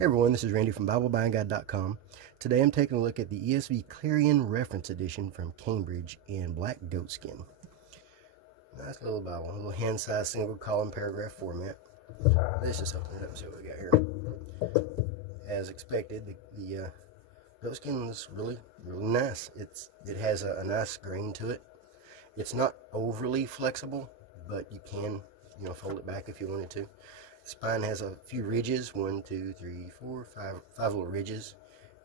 Hey everyone, this is Randy from BibleBuyingGuide.com. Today I'm taking a look at the ESV Clarion Reference Edition from Cambridge in black goatskin. Nice little Bible, a little hand-sized single column paragraph format. Let's just open it up and see what we got here. As expected, the goatskin is really nice. It has a nice grain to it. It's not overly flexible, but you can fold it back if you wanted to. The spine has a few ridges, 1, 2, 3, 4, 5 little ridges,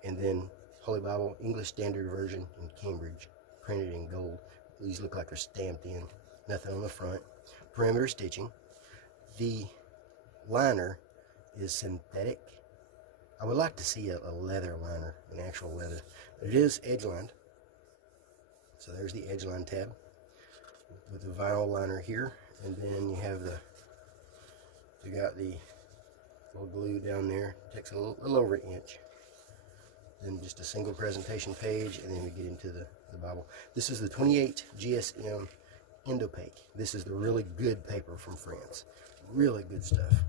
and then Holy Bible English Standard Version in Cambridge, printed in gold. These look like they're stamped in. Nothing on the front. Perimeter stitching. The liner is synthetic. I would like to see a leather liner, an actual leather. But it is edge lined. So there's the edge line tab with the vinyl liner here, and then you have you got the little glue down there. It takes a little over an inch. Then just a single presentation page, and then we get into the Bible. This is the 28 GSM Endopaque. This is the really good paper from France. Really good stuff.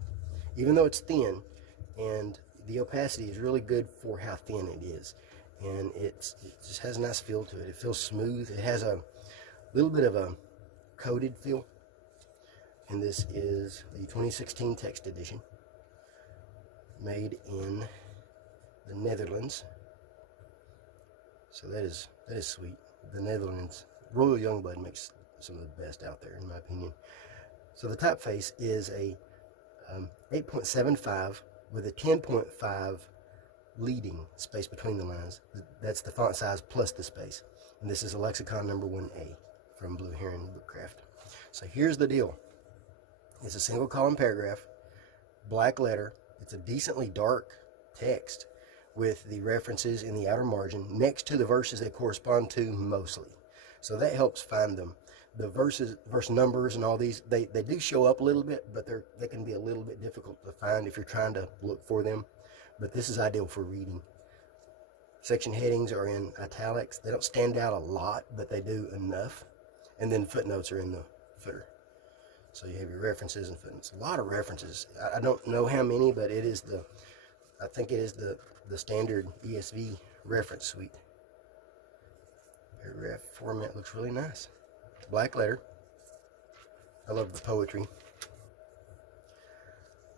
Even though it's thin, and the opacity is really good for how thin it is. And it just has a nice feel to it. It feels smooth. It has a little bit of a coated feel. And this is the 2016 text edition, made in the Netherlands. So that is sweet. The Netherlands, Royal Youngblood makes some of the best out there, in my opinion. So the typeface is a 8.75 with a 10.5 leading space between the lines. That's the font size plus the space. And this is a lexicon number 1A from Blue Heron Bookcraft. So here's the deal. It's a single column paragraph, black letter. It's a decently dark text with the references in the outer margin next to the verses they correspond to mostly. So that helps find them. The verse numbers and all these, they do show up a little bit, but they can be a little bit difficult to find if you're trying to look for them. But this is ideal for reading. Section headings are in italics. They don't stand out a lot, but they do enough. And then footnotes are in the footer. So you have your references and footnotes. A lot of references. I don't know how many, but I think it is the standard ESV reference suite. Paragraph format looks really nice. Black letter. I love the poetry.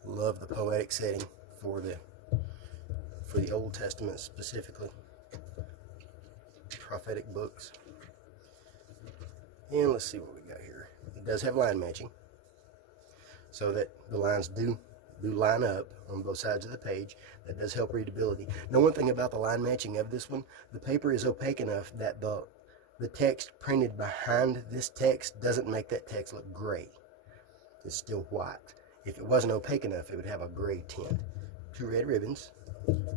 Love the poetic setting for the Old Testament specifically. Prophetic books. And let's see what we got here. It does have line matching, so that the lines do line up on both sides of the page. That does help readability. Now, one thing about the line matching of this one, the paper is opaque enough that the text printed behind this text doesn't make that text look gray. It's still white. If it wasn't opaque enough, it would have a gray tint. 2 red ribbons,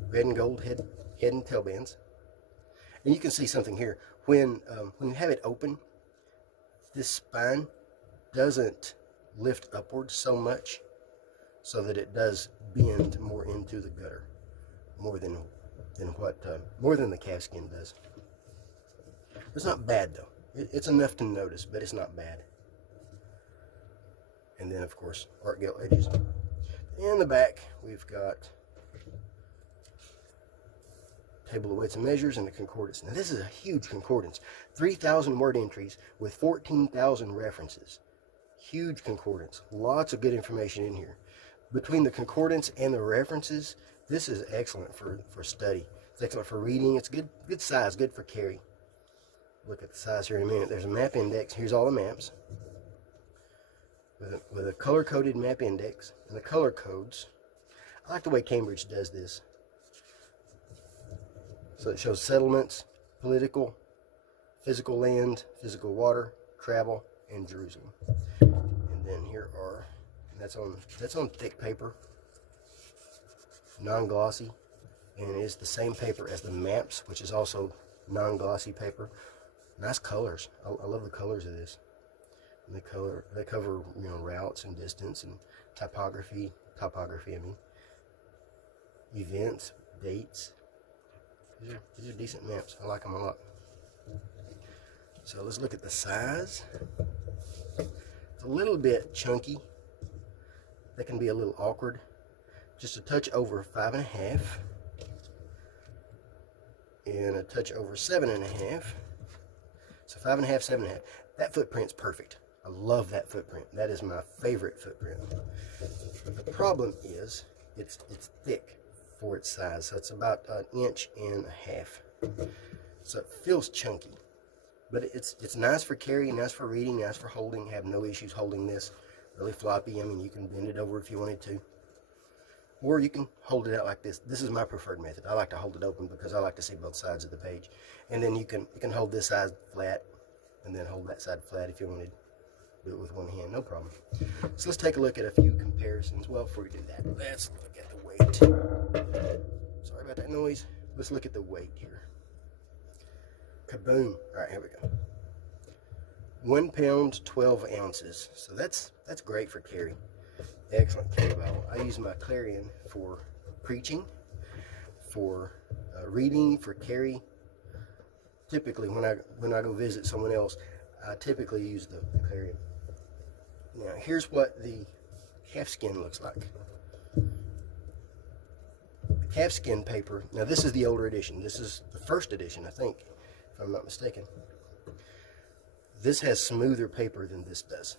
red and gold head and tail bands. And you can see something here. When you have it open, this spine doesn't lift upwards so much, so that it does bend more into the gutter, more than the calfskin does. It's not bad though. It's enough to notice, but it's not bad. And then of course art gilt edges. In the back we've got table of weights and measures and the concordance. Now this is a huge concordance. 3,000 word entries with 14,000 references. Huge concordance. Lots of good information in here. Between the concordance and the references, this is excellent for study. It's excellent for reading. It's good size, good for carry. Look at the size here in a minute. There's a map index. Here's all the maps. With a color-coded map index and the color codes. I like the way Cambridge does this. So it shows settlements, political, physical land, physical water, travel, and Jerusalem. And then here are, that's on thick paper, non-glossy, and it is the same paper as the maps, which is also non-glossy paper. Nice colors. I love the colors of this. And they cover routes and distance and topography. I mean, events, dates. These are decent maps. I like them a lot. So let's look at the size. It's a little bit chunky. That can be a little awkward. just a touch over 5.5, and a touch over 7.5. So 5.5, 7.5. That footprint's perfect. I love that footprint. That is my favorite footprint. The problem is it's thick for its size. So it's about 1.5 inches. So it feels chunky. But it's nice for carry, nice for reading, nice for holding. Have no issues holding this. Really floppy. I mean, you can bend it over if you wanted to. Or you can hold it out like this. This is my preferred method. I like to hold it open because I like to see both sides of the page. And then you can hold this side flat and then hold that side flat if you wanted to do it with one hand. No problem. So let's take a look at a few comparisons. Well, before we do that, let's look at the weight. Sorry about that noise. Let's look at the weight here. Kaboom. All right, here we go. 1 pound, 12 ounces. So that's great for carry. Excellent carry Bible. I use my Clarion for preaching, for reading, for carry. Typically, when I go visit someone else, I typically use the Clarion. Now, here's what the calfskin looks like. The calfskin paper. Now, this is the older edition. This is the first edition, I think, if I'm not mistaken. This has smoother paper than this does.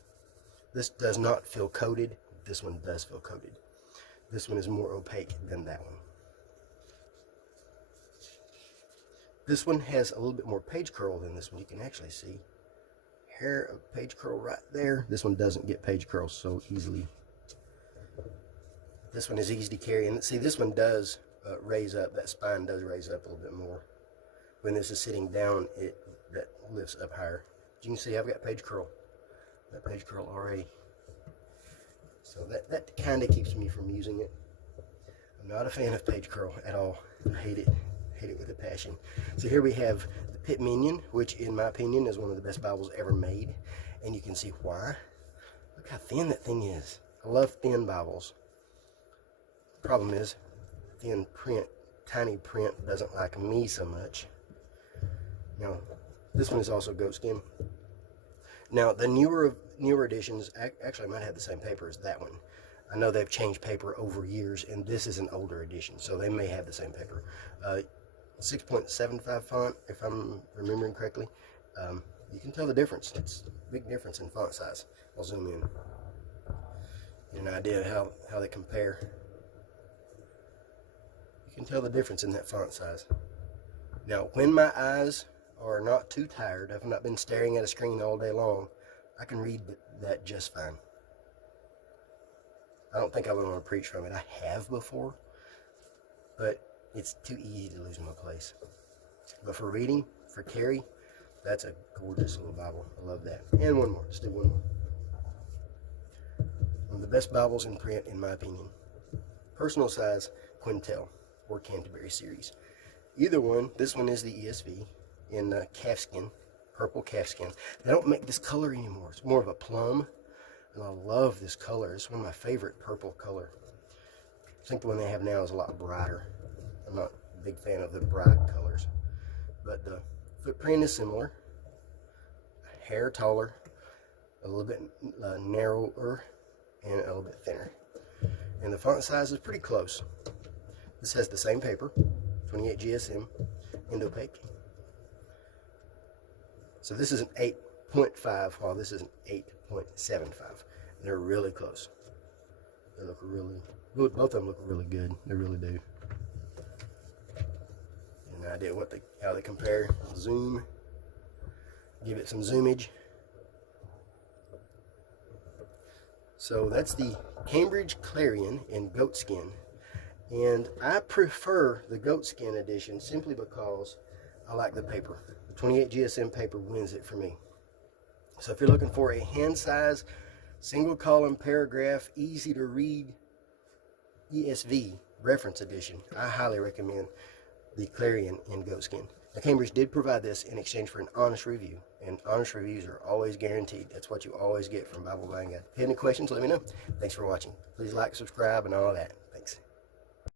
This does not feel coated. This one does feel coated. This one is more opaque than that one. This one has a little bit more page curl than this one. You can actually see hair of page curl right there. This one doesn't get page curl so easily. This one is easy to carry. And see, this one does raise up. That spine does raise up a little bit more. When this is sitting down, that lifts up higher. As you can see, I've got page curl. That page curl already. So that kind of keeps me from using it. I'm not a fan of page curl at all. I hate it. Hate it with a passion. So here we have the Pit Minion, which in my opinion is one of the best Bibles ever made. And you can see why. Look how thin that thing is. I love thin Bibles. Problem is, thin print, tiny print doesn't like me so much. Now, this one is also goatskin. Now, the newer editions actually might have the same paper as that one. I know they've changed paper over years, and this is an older edition, so they may have the same paper. 6.75 font, if I'm remembering correctly. You can tell the difference. It's a big difference in font size. I'll zoom in. Get an idea of how they compare. You can tell the difference in that font size. Now, when my eyes are not too tired, I've not been staring at a screen all day long, I can read that just fine. I don't think I would want to preach from it. I have before, but it's too easy to lose my place. But for reading, for carry, that's a gorgeous little Bible. I love that. And one more. Let's do one more. One of the best Bibles in print, in my opinion. Personal size Quintel or Canterbury series. Either one. This one is the ESV in calfskin, purple calfskin. They don't make this color anymore. It's more of a plum, and I love this color. It's one of my favorite purple color. I think the one they have now is a lot brighter. I'm not a big fan of the bright colors, but the footprint is similar. Hair taller, a little bit narrower, and a little bit thinner. And the font size is pretty close. This has the same paper, 28 GSM, and opaque. So this is an 8.5, while this is an 8.75. They're really close. They look both of them look really good. They really do. Get an idea how they compare. Zoom. Give it some zoomage. So that's the Cambridge Clarion in goatskin. And I prefer the goatskin edition simply because I like the paper. The 28 GSM paper wins it for me. So if you're looking for a hand size, single column paragraph, easy to read ESV reference edition, I highly recommend the Clarion in goatskin. Now, Cambridge did provide this in exchange for an honest review, and honest reviews are always guaranteed. That's what you always get from Bible Buying Guide. If you have any questions, let me know. Thanks for watching. Please like, subscribe, and all of that.